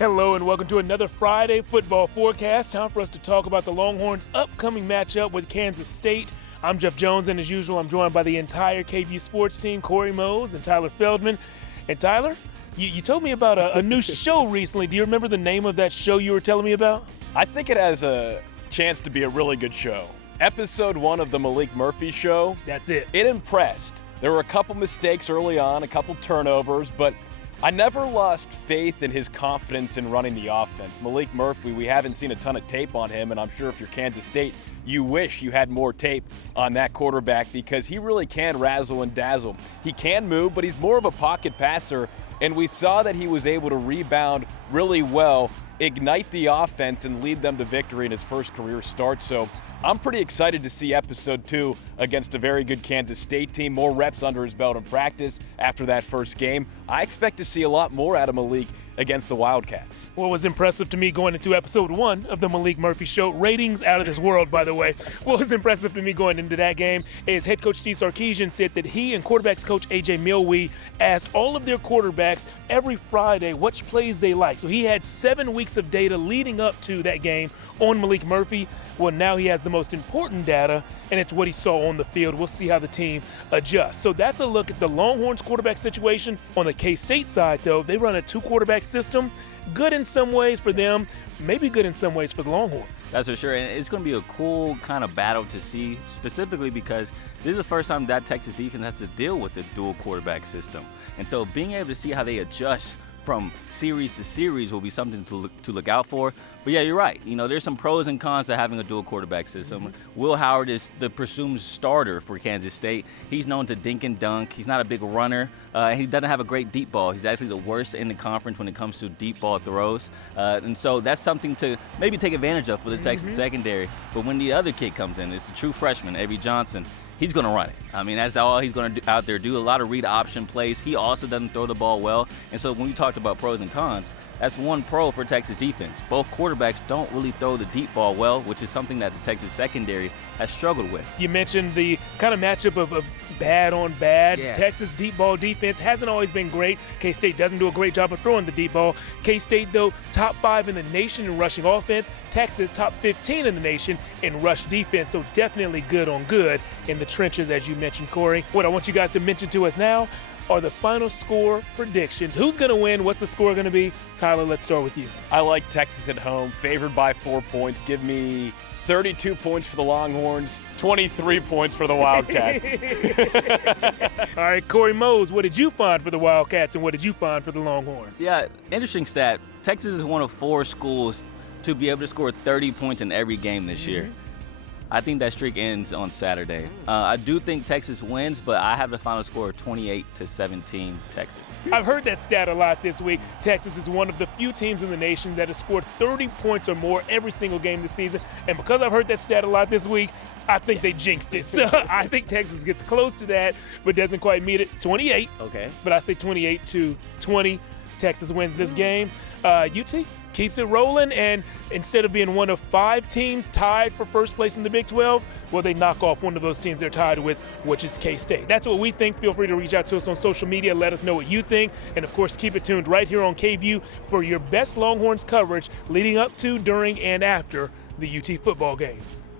Hello and welcome to another Friday football forecast. Time for us to talk about the Longhorns' upcoming matchup with Kansas State. I'm Jeff Jones, and as usual, I'm joined by the entire KVUE Sports team, Corey Mose and Tyler Feldman. And Tyler, you told me about a new show recently. Do you remember the name of that show you were telling me about? I think it has a chance to be a really good show. Episode 1 of the Malik Murphy Show. That's it. It impressed. There were a couple mistakes early on, a couple turnovers, but I never lost faith in his confidence in running the offense. Malik Murphy, we haven't seen a ton of tape on him, and I'm sure if you're Kansas State, you wish you had more tape on that quarterback because he really can razzle and dazzle. He can move, but he's more of a pocket passer, and we saw that he was able to rebound really well, ignite the offense, and lead them to victory in his first career start. So I'm pretty excited to see episode 2 against a very good Kansas State team. More reps under his belt in practice after that first game. I expect to see a lot more out of Malik against the Wildcats. What was impressive to me going into episode 1 of the Malik Murphy Show, ratings out of this world, by the way. What was impressive to me going into that game is head coach Steve Sarkisian said that he and quarterbacks coach A.J. Milwee asked all of their quarterbacks every Friday which plays they like. So he had 7 weeks of data leading up to that game on Malik Murphy. Well, now he has the most important data, and it's what he saw on the field. We'll see how the team adjusts. So that's a look at the Longhorns quarterback situation. On the K-State side, though, they run a 2-quarterback system. Good in some ways for them, maybe good in some ways for the Longhorns. That's for sure, and it's going to be a cool kind of battle to see, specifically because this is the first time that Texas defense has to deal with the dual quarterback system. And so being able to see how they adjust from series to series will be something to look out for. But yeah, you're right. You know, there's some pros and cons to having a dual quarterback system. Mm-hmm. Will Howard is the presumed starter for Kansas State. He's known to dink and dunk. He's not a big runner. He doesn't have a great deep ball. He's actually the worst in the conference when it comes to deep ball throws. And so that's something to maybe take advantage of for the Texas secondary. But when the other kid comes in, it's a true freshman, Avery Johnson. He's going to run it. I mean, that's all he's going to out there do. A lot of read option plays. He also doesn't throw the ball well. And so when we talked about pros and cons, that's one pro for Texas defense. Both quarterbacks don't really throw the deep ball well, which is something that the Texas secondary has struggled with. You mentioned the kind of matchup of bad on bad. Yeah. Texas deep ball defense hasn't always been great. K-State doesn't do a great job of throwing the deep ball. K-State, though, top 5 in the nation in rushing offense. Texas, top 15 in the nation in rush defense. So definitely good on good in the trenches, as you mentioned, Corey. What I want you guys to mention to us now are the final score predictions. Who's going to win? What's the score going to be? Tyler, let's start with you. I like Texas at home, favored by 4 points. Give me 32 points for the Longhorns, 23 points for the Wildcats. All right, Corey Mose, what did you find for the Wildcats and what did you find for the Longhorns? Yeah, interesting stat. Texas is one of 4 schools to be able to score 30 points in every game this year. I think that streak ends on Saturday. I do think Texas wins, but I have the final score of 28-17 Texas. I've heard that stat a lot this week. Texas is one of the few teams in the nation that has scored 30 points or more every single game this season. And because I've heard that stat a lot this week, I think they jinxed it. So I think Texas gets close to that, but doesn't quite meet it. 28. Okay. But I say 28-20. Texas wins this game. UT keeps it rolling, and instead of being one of 5 teams tied for first place in the Big 12, well, they knock off one of those teams they're tied with, which is K-State. That's what we think. Feel free to reach out to us on social media. Let us know what you think. And, of course, keep it tuned right here on KVUE for your best Longhorns coverage leading up to, during, and after the UT football games.